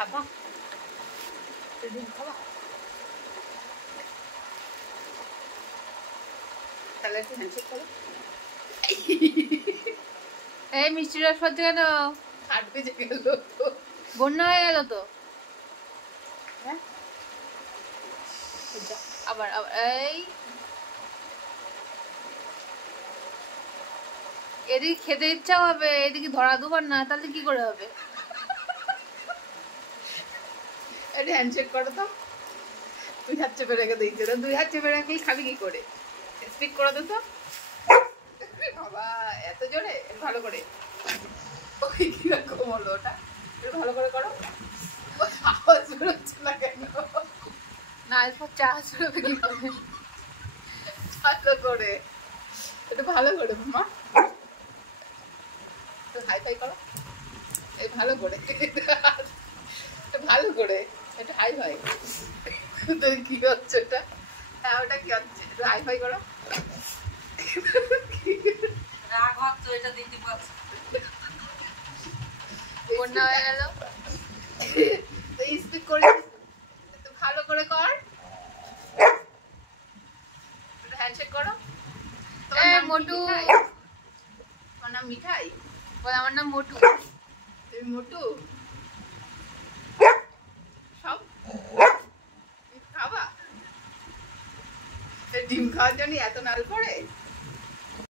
খাবা? ডিম খাবা? তাহলে একটু হ্যান্ডশেক করো। এই মিষ্টি রস পাচ্ছে কেন? হাত বেজে গেল, বন্যা হয়ে গেল তো। হ্যাঁ আবার আবার এই এদিকে খেতে ইচ্ছা হবে, এদিকে ধরা দুবার না, তাহলে কি করে হবে? একটু হ্যান্ডশেক করো তো। তুই হাত চেপে রেখে দিয়েছে, দুই হাত চেপে রেখেই খাবি কি করে? স্পিক করে দে তো বাবা, এত জোরে। ভালো করে। ওই কিরকম হলো ওটা? একটু ভালো করে করো। আওয়াজ বেরোচ্ছে না কেন? না এরপর চা চলবে কি করে? ভালো করে, একটু ভালো করে মা, একটু হাই ফাই করো। এই ভালো করে, ভালো করে একটু হাই ফাই। কি হচ্ছে ওটা? হ্যাঁ ওটা কি হচ্ছে? একটু হাই ফাই করো। রাগ হচ্ছে, এটা দিতে পারছি। বন্যা হয়ে গেল। স্পিক করে একটু ভালো করে কর। একটু হ্যান্ডশেক করো। তোমার নাম মোটু। তোমার নাম মিঠাই? বল আমার নাম মোটু। তুমি মোটু? সব খাবা? ডিম খাওয়ার জন্য এত নাল করে?